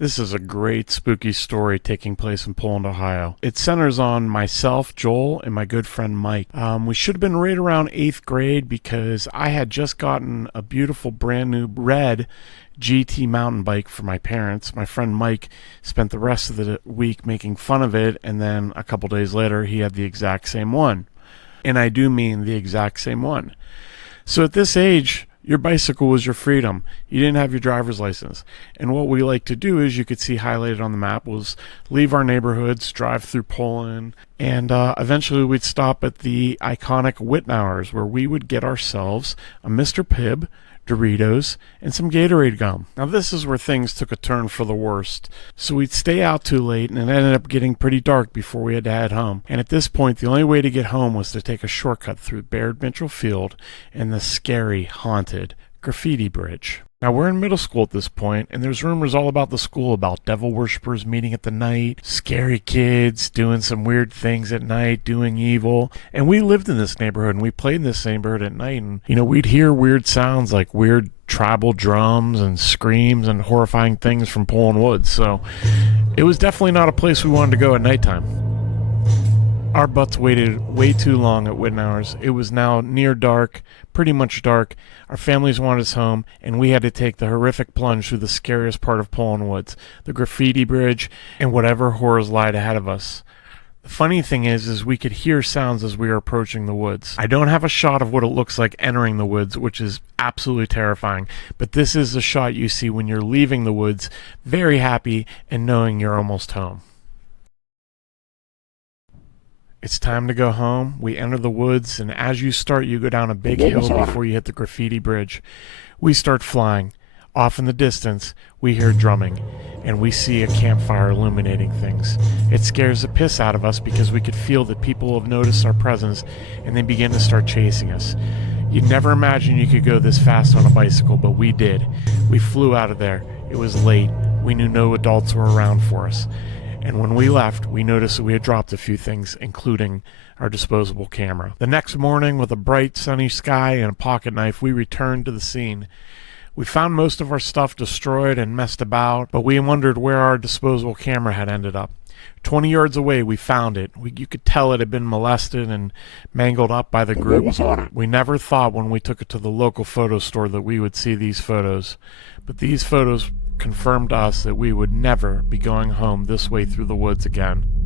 This is a great spooky story taking place in Poland, Ohio. It centers on myself, Joel, and my good friend Mike. We should have been right around 8th grade because I had just gotten a beautiful brand new red GT mountain bike for my parents. My friend Mike spent the rest of the week making fun of it, and then a couple days later he had the exact same one. And I do mean the exact same one. So at this age, your bicycle was your freedom. You didn't have your driver's license. And what we like to do, is you could see highlighted on the map, was leave our neighborhoods, drive through Poland, and eventually we'd stop at the iconic Wittenauers, where we would get ourselves a Mr. Pibb, Doritos, and some Gatorade gum. Now this is where things took a turn for the worst. So we'd stay out too late, and it ended up getting pretty dark before we had to head home. And at this point, the only way to get home was to take a shortcut through Baird Mitchell Field and the scary, haunted graffiti bridge. Now we're in middle school at this point, and there's rumors all about the school about devil worshippers meeting at the night, scary kids doing some weird things at night, doing evil. And we lived in this neighborhood, and we played in this neighborhood at night, and we'd hear weird sounds like weird tribal drums and screams and horrifying things from Poland Woods. So it was definitely not a place we wanted to go at nighttime. Our butts waited way too long at Wittenauers. It was now near dark, pretty much dark. Our families wanted us home, and we had to take the horrific plunge through the scariest part of Poland Woods, the graffiti bridge, and whatever horrors lied ahead of us. The funny thing is we could hear sounds as we were approaching the woods. I don't have a shot of what it looks like entering the woods, which is absolutely terrifying, but this is the shot you see when you're leaving the woods, very happy and knowing you're almost home. It's time to go home. We enter the woods, and as you start, you go down a big hill before you hit the graffiti bridge. We start flying. Off in the distance, we hear drumming, and we see a campfire illuminating things. It scares the piss out of us because we could feel that people have noticed our presence, and they begin to start chasing us. You'd never imagine you could go this fast on a bicycle, but we did. We flew out of there. It was late. We knew no adults were around for us. And when we left, we noticed that we had dropped a few things, including our disposable camera. The next morning, with a bright sunny sky and a pocket knife, we returned to the scene. We found most of our stuff destroyed and messed about, but we wondered where our disposable camera had ended up. 20 yards away, we found it. You could tell it had been molested and mangled up by the group. We never thought when we took it to the local photo store that we would see these photos. But these photos confirmed to us that we would never be going home this way through the woods again.